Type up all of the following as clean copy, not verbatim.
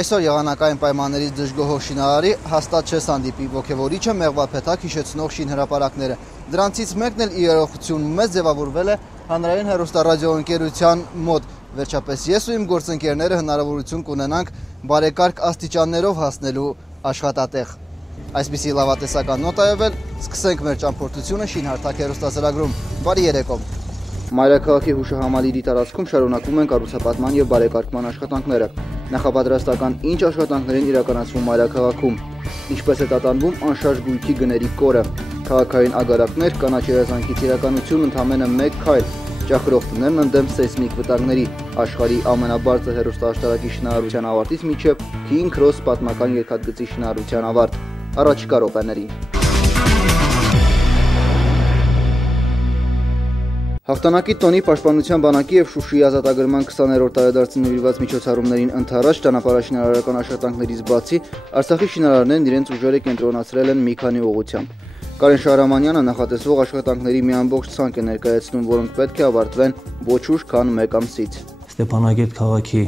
Այսօր եղանակային պայմաններից դժգոհող շինարարի հաստատ չես հանդիպի, ոգևորիչը մեղվափեթակ հիշեցնող շինհրապարակները։ Դրանցից մեկն էլ ի երախություն մեծ ձևավորվել է հանրային հեռուստառադիոընկերության մոտ։ Վերջապես ես ու իմ գործընկերները հնարավորություն կունենանք բարեկարգ աստիճաններով հասնելու աշխատատեղ։ Այսպիսի լավատեսական նոտայով էլ սկսենք մեր ճամփորդությունը շինհարթակ հեռուստասրագրում։ Բարի երեկո։ Մայրաքաղաքի հուշահամալիրի տարածքում շարունակվում են կառուցապատման եւ բարեկարգման աշխատանքները։ Նախապատրաստական ինչ աշխատանքներ են իրականացվում մայրաքաղաքում, ինչպես է տատանվում անշարժ գույքի գների կորը, քաղաքային ագարակներ, կանաչ երազանքից իրականություն ընդամենը մեկ քայլ, ճախրոխտներն ընդդեմ սեյսմիկ վտանգների, աշխարհի ամենաբարձր հեռուստաաշտարակի շինարարության ավարտից մինչև King Cross պատմական երկաթգծի շինարարության ավարտ, առաջիկա րոպեներին։ Հաղթանակի տոնի պաշտպանության բանակի եւ Շուշիի ազատագրման 20-րդ տարեդարձին նվիրված միջոցառումներին ընթരാճ ճանապարհաշինարարական աշխատանքներից բացի Արցախի շինարարներն իրենց ուժերը կենտրոնացրել են մի քանի ուղղությամբ։ Կարեն Շահրամանյանը նախատեսվող աշխատանքների մի ամբողջ ցանկ է ներկայացնում, որոնք պետք է ավարտվեն ոչ ուշ, քան մեկ ամսից։ Ստեփանագերտ քաղաքի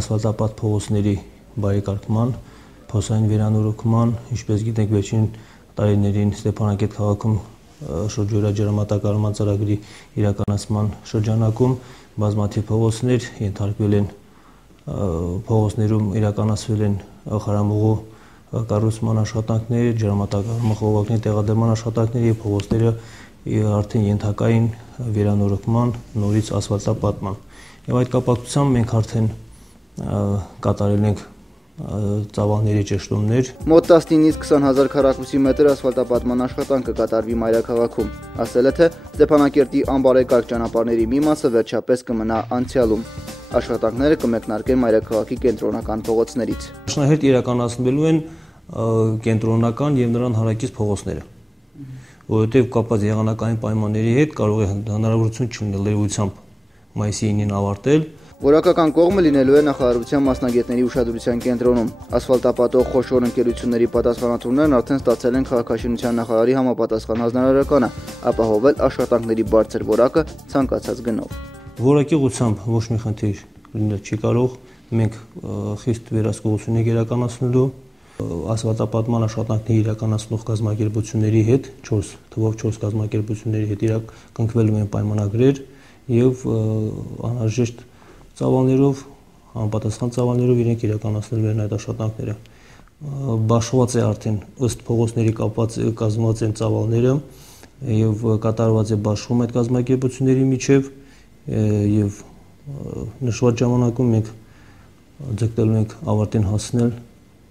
ասֆալտապատ փողոցների բարեկարգման, փոսային վերանորոգման, ինչպես գիտենք, վերջին տարիներին Ստեփանագերտ քաղաքում շրջօրաջրամատակարարման ծրագրի իրականացման շրջանակում բազմաթիվ փողոցներ ենթարկվել են, փողոցներում իրականացվել են խարամուղու կառուցման աշխատանքներ, ջրամատակարարման խողովակների տեղադրման աշխատանքներ եւ փողոցները արդեն ենթակային վերանորոգման, նորից ասֆալտապատման։ Եվ այդ կապակցությամբ մենք արդեն կատարել ենք ծավալների ճշտումներ։ Մոտ 19-ից 20,000 քառակուսի մետր ասֆալտապատման աշխատանք կկատարվի մայրաքաղաքում։ Ասել է, թե Ստեփանակերտի անբարեկարգ ճանապարհների մի մասը վերջապես կմնա անցյալում։ Աշխատանքները կմեկնարկեն մայրաքաղաքի կենտրոնական փողոցներից։ Շնորհիվ իրականացնվելու են կենտրոնական եւ նրան հարակից փողոցները, որովհետեւ կապված եղանակային պայմանների հետ կարող է հնարավորություն չլինել լրիվությամբ մայիսի 9-ին ավարտել։ Որակական կողմը լինելու է նախարարության մասնագետների ուշադրության կենտրոնում։ Ասֆալտապատող խոշոր ընկերությունների պատասխանատուներն արդեն ստացել են քաղաքաշինության նախարարի համապատասխան հանրարարականը, ապահովել աշխատանքների բարձր որակը ցանկացած գնով։ Որակի ուղղությամբ ոչ մի խնդիր լինել չի կարող, մենք խիստ վերահսկողություն ենք իրականացնելու ասֆալտապատման աշխատանքների իրականացնող կազմակերպությունների հետ, 4 թվով 4 կազմակերպությունների հետ կնքվելու են պայմանագրեր եւ անհրաժեշտ ծավալներով, համապատասխան ծավալներով իրենք իրականացնելու են այդ աշխատանքները։ Բաշխված է արդեն ըստ փողոցների կազմված են ծավալները եւ կատարված է բաշխում այդ կազմակերպությունների միջև եւ նշված ժամանակում մենք ձգտելու ենք ավարտին հասնել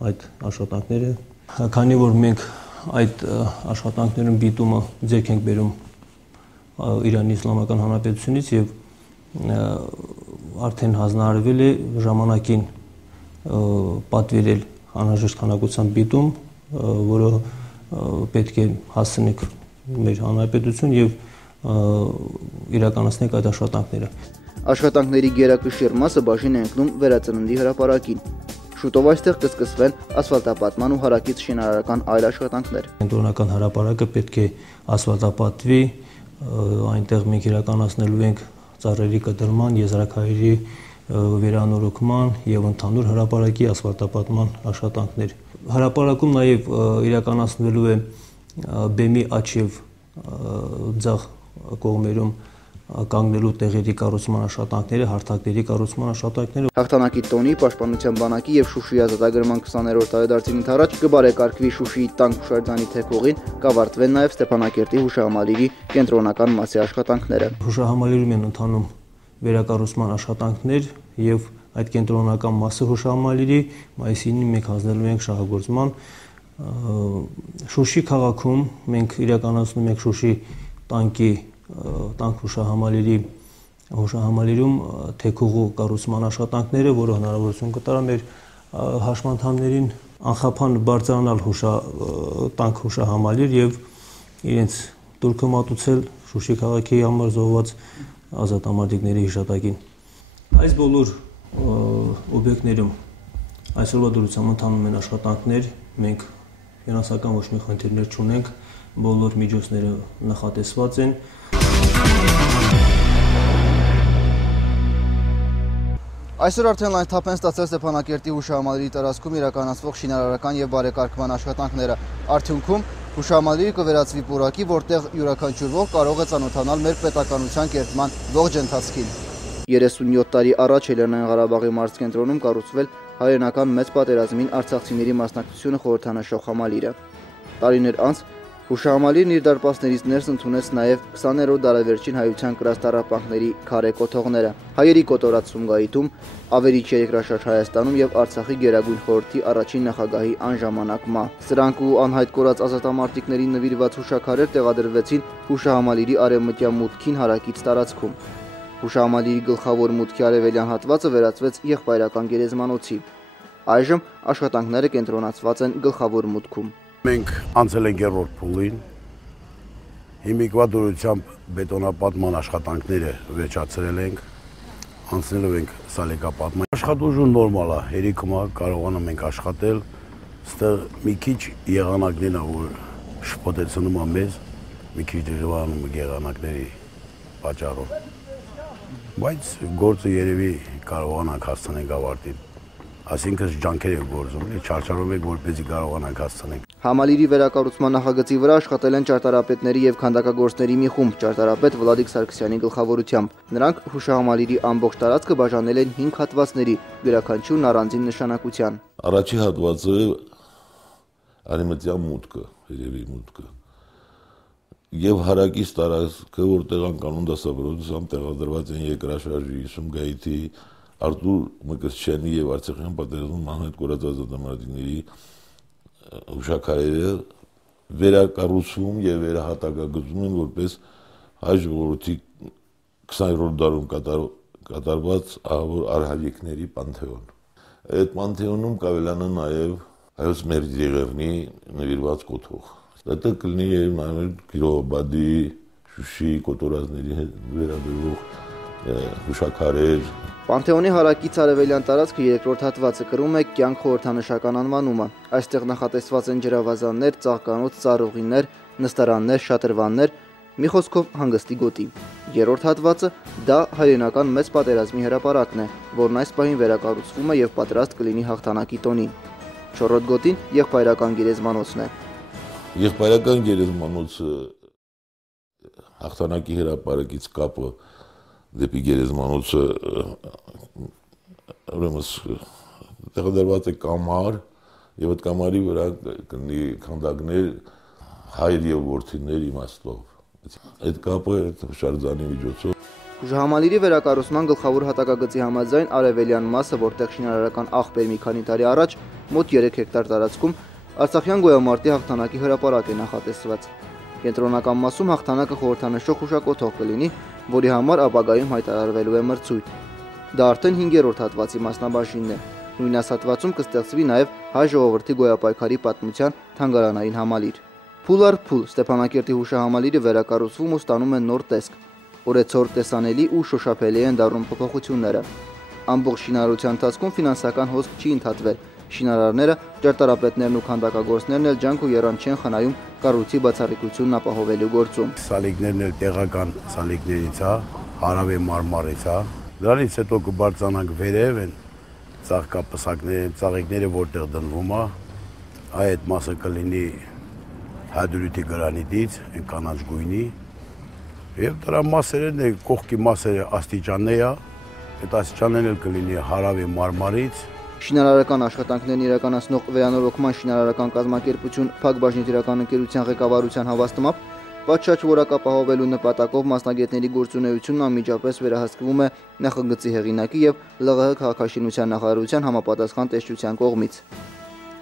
այդ աշխատանքները, քանի որ մենք այդ աշխատանքներում բիտումը ձեռք ենք բերում Իրանի Իսլամական Հանրապետությունից եւ արդեն հանձնարարվել է ժամանակին պատվիրել անհրաժեշտ քանակությամբ բիտում, որը պետք է հասցնենք մեր հանրապետություն եւ իրականացնենք այդ աշխատանքները։ Աշխատանքների գերակշիռ մասը բաժին է ընկնում վերածննդի հրապարակին։ Շուտով այստեղ կսկսվեն ասֆալտապատման ու հարակից շինարարական այլ աշխատանքներ։ Կենտրոնական հրապարակը պետք է ասֆալտապատվի, այնտեղ մենք իրականացնելու ենք ծառերի կտրման, եզրաքարերի վերանորոգման եւ ընդհանուր հրապարակի ասֆալտապատման աշխատանքներ։ Հրապարակում նաեւ իրականացնվելու է բեմի աջ եւ ձախ կողմերում կանգնելու տեղերի կառուցման աշխատանքները, հարթակների կառուցման աշխատանքները։ Հաղթանակի տոնի պաշտպանության բանակի եւ Շուշիի ազատագրման 20-րդ տարեդարձին ընթരാճ կբարեկարգվի Շուշիի տանկ հուշարձանի թեքողին, կավարտվեն նաեւ Ստեփանակերտի հուշահամալիրի կենտրոնական մասի աշխատանքները։ Հուշահամալիրում են ընթանում վերակառուցման աշխատանքներ եւ այդ կենտրոնական մասը հուշահամալիրի մայիսի 9-ին մենք հանձնելու ենք շահագործման։ Շուշի քաղաքում մենք իրականացնում ենք Շուշի տանկ հուշահամալիրում թեքուղու կառուցման աշխատանքները, որը հնարավորություն կտա մեր հաշմանդամներին անխափան բարձրանալ տանկ հուշահամալիր եւ իրենց դուրքը մատուցել Շուշի քաղաքի համար զոհված ազատամարտիկների հիշատակին։ Այս բոլոր օբյեկտներում այսօրվա դրությամբ ընթանում են աշխատանքներ, մենք ֆինանսական ոչ մի խնդիրներ չունենք, բոլոր միջոցները նախատեսված են։ Այսօր արդեն լայն թափ են ստացել Ստեփանակերտի հուշահամալիրի տարածքում իրականացվող շինարարական եւ բարեկարգման աշխատանքները։ Արդյունքում հուշահամալիրը կվերածվի պուրակի, որտեղ յուրաքանչյուր ոք կարող է ծանոթանալ մեր պետականության կերտման ողջ ընթացքին։ 37 տարի առաջ Լեռնային Ղարաբաղի մարզկենտրոնում կառուցվել հայրենական մեծ պատերազմին արցախցիների մասնակցությունը խորհրդանշող համալիրը։ Տարիներ անց հուշահամալիրն իր դարպասներից ներս ընդունեց նաև 20-րդ դարավերջին հայության կրած տառապանքների քարե կոթողները, հայերի կոտորած Սումգայիթում, ավերիչ երկրաշարժ Հայաստանում եւ Արցախի Գերագույն խորհրդի առաջին նախագահի անժամանակ մահ։ Սրանք ու անհայտ կորած ազատամարտիկներին նվիրված հուշաքարեր տեղադրվեցին հուշահամալիրի արևմտյան մուտքին հարակից տարածքում։ Հուշահամալիրի գլխավոր մուտքի արևելյան հատվածը վերածվեց եղբայրական գերեզմանոցի։ Այժմ աշխատանքները կենտրոնացված են գլխավոր մուտքում։ Մենք անցել ենք երրորդ փուլին, հիմիկվա դրությամբ բետոնապատման աշխատանքները վերջացրել ենք, անցնելով ենք սալիկապատման։ Աշխատուժը նորմալ է, հերիքում է, կարողանում ենք աշխատել, ստեղ մի քիչ եղանակներն է, որ շփոթեցնում է մեզ, մի քիչ դժվարանում է եղանակների պատճառով, բայց գործը երևի կարողանանք հասցնենք ավարտին։ Այսինքն ջանքեր եք գործում, չարչարում եք, որպեսզի կարողանանք հասցնենք։ Համալիրի վերակառուցման նախագծի վրա աշխատել են ճարտարապետների եւ քանդակագործների մի խումբ, ճարտարապետ Վլադիկ Սարգսյանի գլխավորությամբ։ Նրանք հուշահամալիրի ամբողջ տարածքը բաժանել են 5 հատվածների, յուրաքանչյուրն առանձին նշանակության։ Առաջին հատվածը արևմտյան մուտքը, երևի մուտքը։ Եվ հարակից տարածքը, որտեղ անկանոն դասավորությամբ տեղադրված են երկրաշարժի, Սումգայիթի, Արտուր Մկրտչյանի եւ Արցախյան պատերազմում անհայտ կորած ազատամարտիկների հուշաքարերը վերակառուցվում եւ վերահատակագծում են որպես հայ ժողովրդի 20-րդ դարում կատարված ահավոր արհավիրքների պանթեոն։ Այդ պանթեոնում կավելանա նաեւ հայոց մեր եղերնի նվիրված կոթող։ Դա կլինի եւ նաեւ Կիրովաբադի, Շուշի կոտորածների վերաբերող հուշաքարեր։ Պանթեոնի հարակից արևելյան տարածքը երկրորդ հատվածը կրում է կյանք խորհրդանշական անվանումը։ Այստեղ նախատեսված են ջրավազաններ, ծաղկանոց, ծառուղիներ, նստարաններ, շատրվաններ, մի խոսքով հանգստի գոտի։ Երրորդ հատվածը դա հայրենական մեծ պատերազմի հրապարակն է, որն այս պահին վերակառուցվում է եւ պատրաստ կլինի հաղթանակի տոնին։ Չորրորդ գոտին եղբայրական գերեզմանոցն է։ Եղբայրական գերեզմանոցը հաղթանակի հրապարակից կապը դեպի գերեզմանոցը ուրեմն տեղադրված է կամար եւ այդ կամարի վրա կլինի քանդակներ հայր եւ որդիներ իմաստով։ Այդ կապը հուշարձանի միջոցով Հուշահամալիրի վերակառուցման գլխավոր հատակագծի համաձայն արևելյան մասը, որտեղ շինարարական աղբեր մի քանի տարի առաջ մոտ 3 հեկտար տարածքում Արցախյան գոյամարտի հաղթանակի հրապարակ է նախատեսված։ Կենտրոնական մասում հաղթանակը խորհրդանշող հուշակոթող կլինի, որի համար ապագայում հայտարարվելու է մրցույթ։ Դա արդեն 5-րդ հատվածի մասնաբաժինն է։ Նույն հատվածում կստեղծվի նաև հայ ժողովրդի գոյապայքարի պատմության թանգարանային համալիր։ Փուլ առ փուլ Ստեփանակերտի հուշահամալիրը վերակառուցվում ու ստանում է նոր տեսք։ Օրեցօր տեսանելի ու շոշափելի են դառնում փոփոխությունները։ Ամբողջ շինարարության ընթացքում ֆինանսական հոսք չի ընդհատվել։ Շինարարները, ճարտարապետներն ու քանդակագործներն էլ ջանք ու եռանդ չեն խնայում կառույցի բացառիկությունն ապահովելու գործում։ Սալիկներն էլ տեղական սալիկներից է, հարավի մարմարից է։ Դրանից հետո կբարձրանանք վերև են ծաղկապսակները, ծաղիկները որտեղ դնվում է, այդ մասը կլինի հադրութի գրանիտից, այն կանաչ գույնի, եւ դրա մասերն է, կողքի մասերը աստիճաններ է, այդ աստիճաններն էլ կլինի հարավի մարմարից։ Շինարարական աշխատանքներն իրականացնող վերանորոգման շինարարական կազմակերպություն Փակ բաժնետիրական ընկերության ղեկավարության հավաստմամբ պատշաճ որակ ապահովելու նպատակով մասնագետների գործունեությունն անմիջապես վերահսկվում է նախագծի հեղինակի եւ ԼՂՀ քաղաքաշինության նախարարության համապատասխան տեսչության կողմից։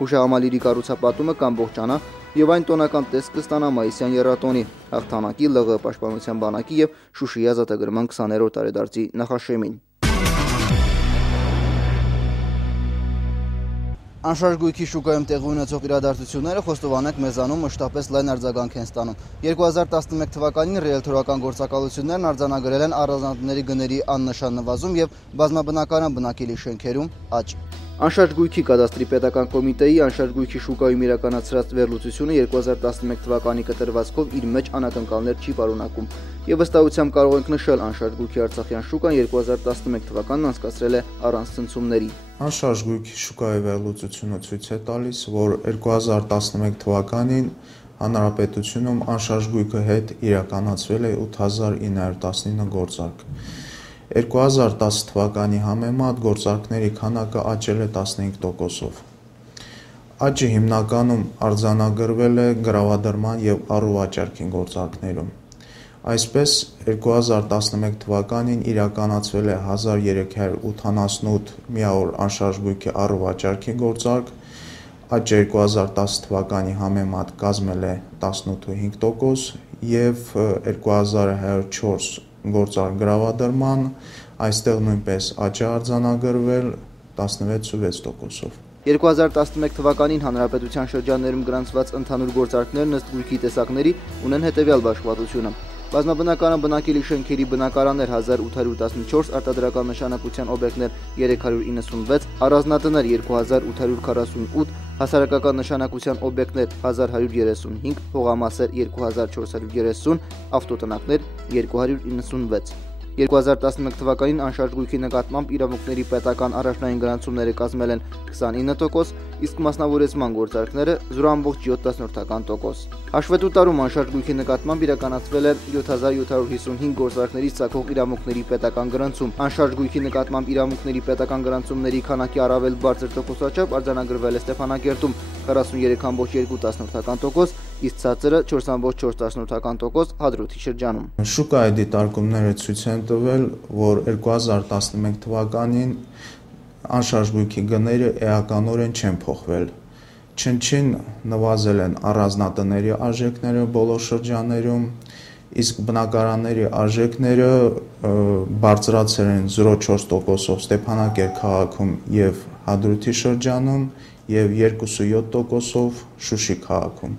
Հուշահամալիրի կառուցապատումը կամբողջանա եւ այն տոնական տեսք կստանա մայիսյան եռատոնի, հաղթանակի, ԼՂՀ պաշտպանության բանակի եւ Շուշիի ազատագրման 20-րդ տարեդարձի նախաշեմին։ Անշարժ գույքի շուկայում տեղի ունեցող իրադարձությունները խոստովանենք մեզանում մշտապես լայն արձագանք են ստանում։ 2011 թվականին ռիելթորական գործակալություններն արձանագրել են առանձնատների գների աննշան նվազում եւ բազմաբնակարան բնակելի շենքերում աճ։ Անշարժ գույքի կադաստրի պետական կոմիտեի անշարժ գույքի շուկայում իրականացրած վերլուծությունը 2011 թվականի կտրվածքով իր մեջ անակնկալներ չի պարունակում եւ վստահությամբ կարող ենք նշել անշարժ գույքի արցախյան շուկան 2011 թվականն անցկացրել է առանց ցնցումների։ Անշարժ գույքի շուկայի վերլուծությունը ցույց է տալիս, որ 2011 թվականին հանրապետությունում անշարժ գույքի հետ իրականացվել է 8919 գործարք։ 2010 թվականի համեմատ գործարքների քանակը աճել է 15%-ով։ Աճը հիմնականում արձանագրվել է գրավադրման եւ առուվաճառքի գործարքներում։ Այսպես 2011 թվականին իրականացվել է 1388 միավոր անշարժ գույքի առուվաճառքի գործարք, աճը 2010 թվականի համեմատ կազմել է 18.5% եւ 2104 գործարք գրավադրման, այստեղ նույնպես աճ է արձանագրվել 16.6%-ով։ 2011 թվականին հանրապետության շրջաններում գրանցված ընդհանուր գործարքներն ըստ գույքի տեսակների ունեն հետևյալ բաշխվածությունը։ Բազմաբնակարան բնակելի շենքերի բնակարաններ 1814, արտադրական նշանակության օբյեկտներ 396, առանձնատներ 2848, հասարակական նշանակության օբյեկտներ 1135, հողամասեր 2430, ավտոտնակներ 296։ 2011 թվականին անշարժ գույքի նկատմամբ իրավունքների պետական առաջնային գրանցումները կազմել են 29%, իսկ մասնավորեցման գործարքները 0.7%։ Հաշվետու տարում անշարժ գույքի նկատմամբ իրականացվել է 7755 գործարքներից ցակող իրավունքների պետական գրանցում։ Անշարժ գույքի նկատմամբ իրավունքների պետական գրանցումների քանակի առավել բարձր տոկոսաչափ արձանագրվել է Ստեփանակերտում 43.2%, իսկ ցածրը 4.4% Հադրութի շրջանում։ Շուկայի դիտարկումները ցույց են տվել, որ 2011 թվականին անշարժ գույքի գները էականորեն չեն փոխվել։ Չնչին նվազել են առանձնատների արժեքները բոլոր շրջաններում, իսկ բնակարանների արժեքները բարձրացել են 0.4%-ով Ստեփանակերտ քաղաքում եւ Հադրութի շրջանում եւ 2.7%-ով Շուշի քաղաքում։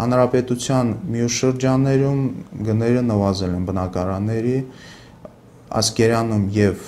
Հանրապետության մյուս շրջաններում գները նվազել են բնակարանների, Ասկերանում եւ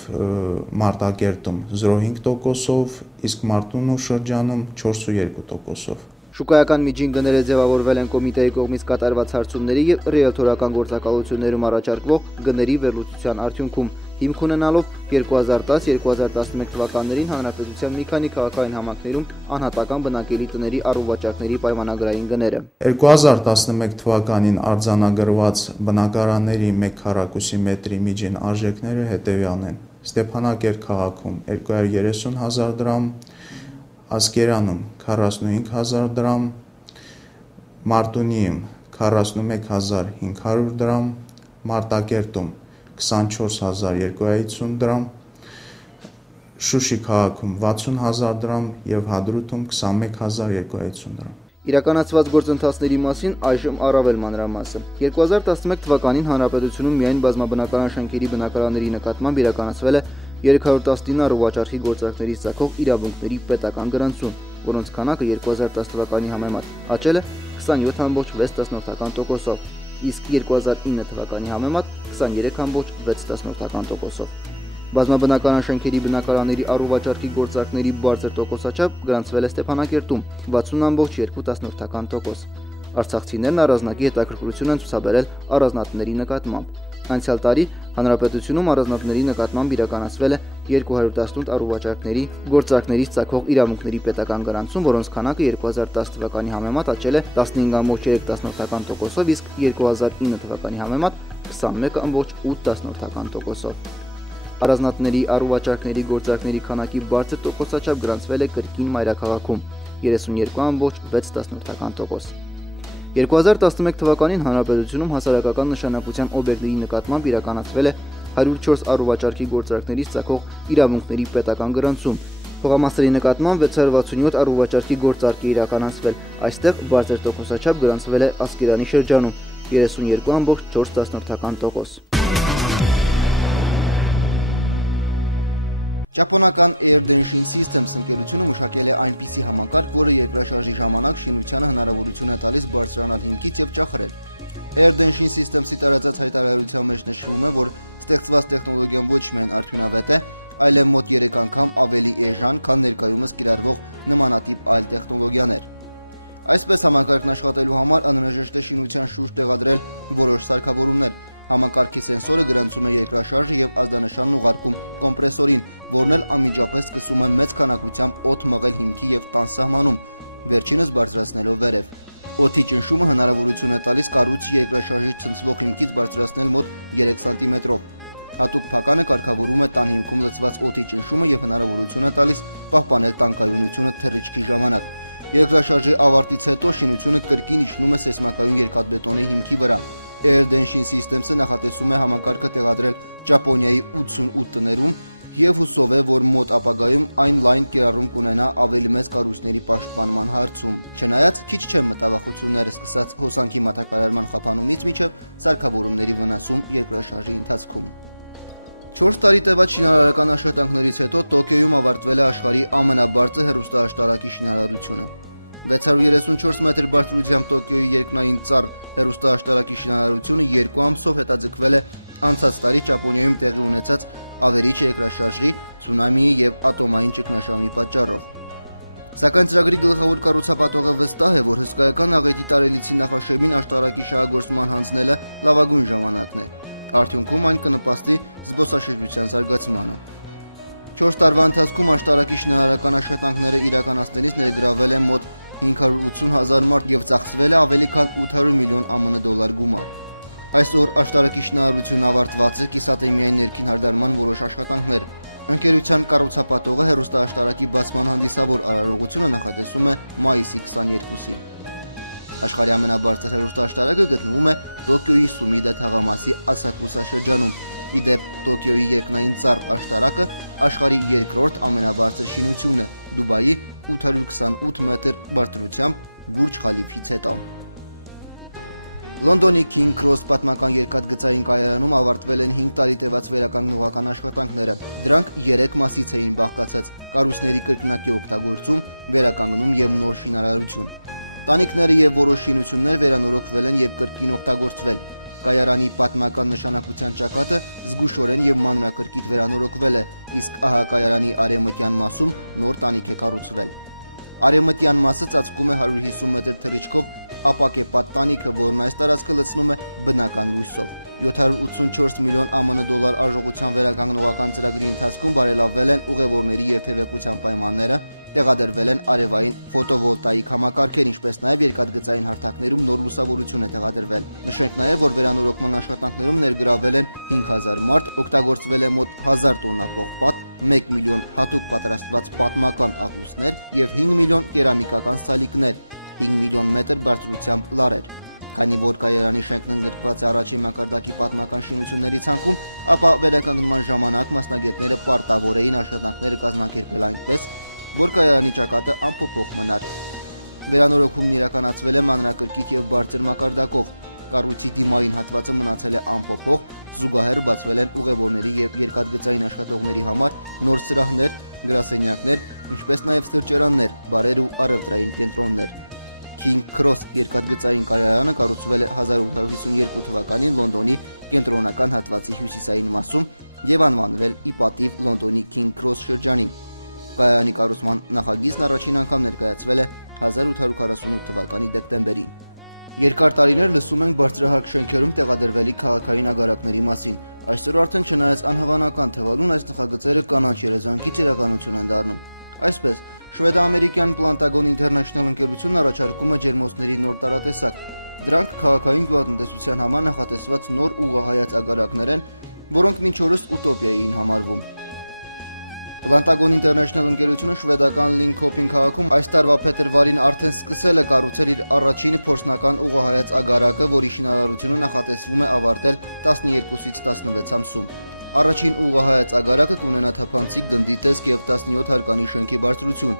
Մարտակերտում 0.5%-ով, իսկ Մարտունու շրջանում 4.2%-ով։ Շուկայական միջին գները ձևավորվել են կոմիտեի կողմից կատարված հարցումների եւ ռիելթորական գործակալություններում առաջարկվող գների վերլուծության արդյունքում, հիմք ունենալով 2010-2011 թվականներին հանրապետության մի քանի քաղաքային համայնքներում անհատական բնակելի տների առուվաճառքների պայմանագրային գները։ 2011 թվականին արձանագրված բնակարանների 1 քառակուսի մետրի միջին արժեքները հետևյալն են. Ստեփանակերտ քաղաքում 230,000 դրամ, Ասկերանում 45,000 դրամ, Մարտունիում 41,500 դրամ, Մարտակերտում 24,250 դրամ, Շուշի քաղաքում 60,000 դրամ եւ Հադրութում 21,250 դրամ։ Իրականացված գործընթացների մասին այժմ առավել մանրամասը։ 2011 թվականին հանրապետությունում միայն բազմաբնակարան շենքերի բնակարանների նկատմամբ իրականացվել է 319 առուվաճառքի գործարքներից ցակող իրավունքների պետական գրանցում, որոնց քանակը 2010 թվականի համեմատ աճել է 27.6%-ով, իսկ 2009 թվականի համեմատ 23.6%-ով։ Բազմաբնակարան շենքերի բնակարանների առուվաճառքի գործարքների բարձր տոկոսաչափ գրանցվել է Ստեփանակերտում 60.2%։ Արցախցիներն առանձնակի հետաքրքրություն են ցուցաբերել առանձնատների նկատմամբ։ Անցյալ տարի հանրապետությունում առանձնատների նկատմամբ իրականացվել է 218 առուվաճառքների գործարքներից ցակող իրավունքների պետական գրանցում, որոնց քանակը 2010 թվականի համեմատ աճել է 15.3%-ով, իսկ 2009 թվականի համեմատ 21.8%-ով։ Առանձնատների առուվաճառքների գործարքների քանակի բարձր տոկոսաչափ գրանցվել է կրկին մայրաքաղաքում 32.6%։ 2011 թվականին հանրապետությունում հասարակական նշանակության օբյեկտների նկատմամբ իրականացվել է 104 առուվաճառքի գործարքներից ցակող իրավունքների պետական գրանցում։ Հողամասերի նկատմամբ 667 առուվաճառքի գործարք է իրականացվել։ Այստեղ բարձր տոկոսաչափ գրանցվել է Ասկերանի շրջանում 32.4%։ Ճապոնական Air Denshin Systems ընկերությունը մշակել է այնպիսի համակարգ, որը երկրաշարժի ժամանակ շինությանը հնարավորություն է տալիս բարձրանալ հիմքից եւ ճախրել։ Air Denshin Systems-ի տարածած հայտարարության մեջ նշվում է, որ ստեղծված տեխնոլոգիան ոչ միայն արդյունավետ է, այլև մոտ 3 անգամ ավելի էժան, քան ներկայումս կիրառվող նմանատիպ այլ տեխնոլոգիաներ։ Այսպես համակարգն աշխատելու համար անհրաժեշտ է շինության շուրջ տեղադրել որոշ սարքավորումներ։ Համակարգի սենսորը գրանցում է երկրաշարժը եւ ազդանշանն ուղարկում կոմպրեսորին, որն էլ անմիջապես սկսում է մեծ քանակությամբ օդ մղել հիմքի եւ տան սահմանում, վերջինս բարձրացնելով վերև։ Օդի ճնշումը հնարավորություն է տալիս կառույցի երկրաշարժից ցնցվող հիմքից բարձրացնել մոտ 3 սանտիմետրով։ Հատուկ փականը կարգավորում է տան հիմքում լցված օդի ճնշումը եւ հնարավորություն է տալիս պահպանել տանկայունությունը թռիչքի ժամանակ։ Երկրաշարժի ավարտից հետո շինությունը կրկին իջնում է սեյսմակայուն երկաթբետոնի հիմքի վրա։ Air Denshin Systems-ը նախատեսում է համակարգը տեղադրել Ճապոնիայի 88 տներում եւ հուսով է, որ մոտ ապագայում այն լայն կիրառում կունենա ավելի մեծ կառույցների պաշտպանման հարցում։ Չնայած քիչ չեն մտավախությունները սկսած հոսանքի մատակարարման խափանումից մինչև սարքավորումների վնասում երկրաշարժի ընթացքում։ 4 տարի տևած շինարարական աշխատանքներից հետո Տոկիոյում ավարտվել է աշխարհի ամենաբարձր հեռուստաաշտարակի շինարարությունը։ 634 մետր բարձրությամբ Տոկիոյի երկնային ծառ հեռուստաաշտարակի շինարարությունը 2 ամսով հետաձգվել է անցած տարի Ճապոնիայում տեղի ունեցած ավերիչ երկրաշարժի, ցունամիի եւ ատոմային ճգնաժամի պատճառով։ Սակայն ծրագրի գլխավոր կառուցապատողը վստահ է, որ հսկայական աղետի տարելիցի նախաշեմին աշտարակի շահագործման հանձնելը լավագույն ժամանակն է։ Արդյունքում այն կնպաստի զբոսաշրջության զարգացմանը։ 4 տարվա ընթացքում աշտարակի շինարարական աշխատանքները իրականացնելիս ներգրավել է մոտ 580,000 մարդ եւ ծախսվել է ավելի քան 800 միլիոն ԱՄՆ գումար։ Այսօր աշտարակի շինարարությունն ավարտված է, կիսատ է միայն ներքին հարդարման որոշ աշխատանքներ։ Ընկերության կառուցապատողը հեռուստաաշտարակի բացման հանդիսավոր արարողությունը նախատեսում է մայիսի 22-ին։ Աշխարհի ամենաբարձր հեռուստաաշտարակը գտնվում է Տոկիոյի Սումիդա թաղամասի Ասակուսա շրջանում։ Իդեպ Տոկիոյի երկնային ծառ աշտարակը աշխարհի երկրորդ ամենաբարձր շինությունն է, Դուբայի 828 մետր բարձրությամբ Բուրջ Խալիֆից հետո։ Լոնդոնի King Cross պատմական երկաթգծային կայարանում ավարտվել են 5 տարի տևած վերականգնողական աշխատանքները։ Դրանք 3 մասից էին բաղկացած՝ կառույցների կրկնակի օգտագործում, վերականգնում եւ նոր շինարարություն։ Տանիքները եւ որոշ շինություններ վերանորոգվել են եւ կրկին օգտագործվել։ Կայարանի պատմական նշանակության ճակատը զգուշորեն եւ մանրակրկիտ վերանորոգվել է, իսկ ահա կայարանի արևմտյան մասում նոր տանիք է կառուցվել։ Արևմտյան մասը ծածկում է 150 մետր թռիչքով ապակեպատ տանիքը, որն այս տարածքը լցնում է բնական լույսով։ 784 միլիոն ԱՄՆ արժողության վերականգնողական ծրագրի ընթացքում բարելավվել են ուղևորների երթևեկության պայմանները, տեղադրվել են արևային ֆոտովոլտաիկ համակարգեր, ինչպես նաև երկաթգծային հարթակներում նոր լուսավորություն է տեղադրվել։ Նշենք նաև, որ վերանորոգման աշխատանքներում ներգրավել են 5000 մարդ, օգտագործվել է մոտ 1000 տոննա պողպատ, 1 միլիոն հատուկ պատրաստված պատմական աղյուսներ եւ 5 միլիոն կերամիկական սալիկներ, 5 միլիոն մետր բարձրությամբ լարեր։ Քանի որ կայարանի շենքն ընդգրկված է առաջին մակարդակի պատմական շինությունների ցանկում, ապա վերականգնման ժամանակ մասնագետները պարտավոր էին աշխատանքները կազմակերպել այնպես, որ կայարանի ճակատը անփոփոխ մնար։ Վերանորոգումն իրականացվել է մանրակրկիտ եւ բարձր մակարդակով։ Կառույցի դիմային հատվածը մնացել է անփոփոխ, զուգահեռ բացվել են ուղևորների եւ երկաթգծային աշխատողների համար նոր սրահներ, գրասենյակներ, ինչպես նաեւ սրճարաններ, բարեր ու առևտրային կենտրոններ։ King Cross երկաթգծային կայարանը կառուցվել է 1852 թվականին Լոնդոնի կենտրոնական հատվածի հյուսիսային մասում եւ անվանվել ի պատիվ Լոնդոնի King Cross շրջանի։ Կայարանի կառուցման նախագիծն առաջին անգամ ներկայացվել է 1848 թվականի դեկտեմբերին։ Երկար տարիներ լսում ենք բարձրահարկ շենքերում տեղադրվելի քաղաքային ագարակների մասին։ Այսօր արդեն չնայած անհավանական թվալուն այս նախագծերը կանաչ երազանքից իրականություն են դառնում։ Այսպես, շվեդա-ամերիկյան Plantagon International ընկերությունն առաջարկում է ջերմոցների նոր տարատեսակ։ Դրանք քաղաքային գյուղատնտեսության համար նախատեսված նոր ուղղահայաց ագարակներ են, որոնք մինչ օրս ուտոպիա էին համարվում։ Plantagon International ընկերությունը շվեդական Linköping քաղաքում այս տարվա փետրվարին արդեն սկսել է կառուցել իր առաջին փորձնական ուղղահայաց ագարակը, որի շինարարությունը նախատեսվում է ավարտել 12-ից 16 ամսում։ Առաջին ուղղահայաց ագարակը կունենա թափանցիկ գնդի տեսք եւ 17 հարկանի շենքի բարձրություն։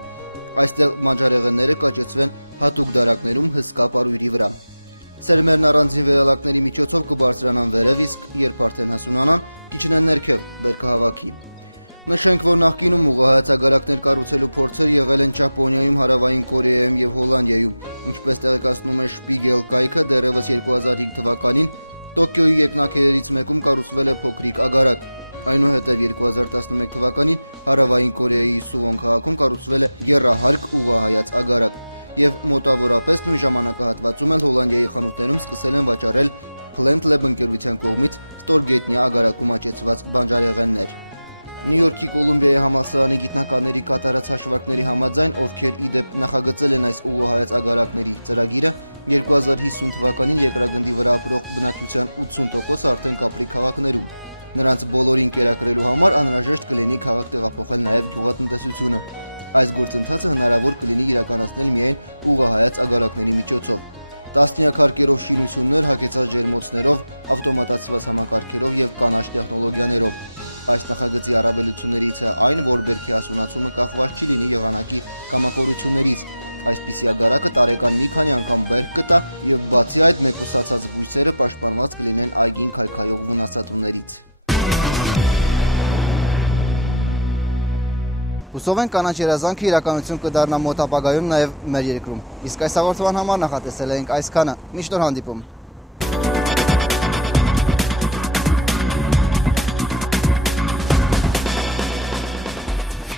Այստեղ մանջարեղենները կաճեցվեն հատուկ դարակներում հսկա պարույրի վրա։ Սերմերն առանձին վերալակների միջոցով կբարձրանան վերև, իսկ երբ արդեն հասունանան, կիջնեն ներքև, բերքահավաքի։ Նշենք, որ նախկինում ուղղահայաց ագարակներ կառուցելու փորձեր եղել են Ճապոնիայում, Հարավային Կորեայում եւ Հոլանդիայում, ինչպես տեղեկացնում է Spiegel կայքը, դեռևս 2005 թվականին Տոկիոյի երկնաքերերից մեկում կառուցվել է փոքրիկ ագարակ։ Այնուհետև 2011 թվականին Հարավային Կորեայի Սուվոն քաղաքում կառուցվել է եռահարկ ուղղահայաց ագարակ, եւ մոտավորապես նույն ժամանակահատվածում էլ Հոլանդիայի խանութներում սկսել են վաճառել Plant-Lab ընկերության կողմից ստորգետնյա ագարակում աճեցված բանջարեղեններ։ Նյու Յորքի Կոլումբիայի համալսարանի գիտնականների կատարած հաշվարկների համաձայն, ովքեր իդեպ նախագծել են այս ուղղահայաց ագարակների ծրագիրը, 2050 թվականին երկրագնդի վրա ապրող բնակչության 80%-ը արդեն կապրի քաղաքներում։ Նրանց բոլորին կերակրելու համար անհրաժեշտ կլինի քաղաք տեղափոխել նաև գյուղատնտեսությունը։ Այս գործընթացը հնարավոր կլինի իրականացնել միայն ուղղահայաց ագարակների միջոցով։ Տասնյակ հարկերով շինություններ, հագեցած ջերմոցներով, ավտոմատացված համակարգերով եւ կանաչ տեխնոլոգիաներով։ Այս նախագծի առավելություններից է այն, որ բերքի հասունացումը կախված չի լինի եղանակի կամակորություններից։ Այսպիսի ագարակը տարեկան մի քանի անգամ բերք կտա եւ բացի այդ մեկուսացած բույսերը պաշտպանված կլինեն այգին քայքայող վնասատուներից։ Հուսով ենք կանաչ երազանքը իրականություն կդառնա մոտ ապագայում նաև մեր երկրում։ Իսկ այս հաղորդման համար նախատեսել ենք այսքանը։ Մինչ նոր հանդիպում։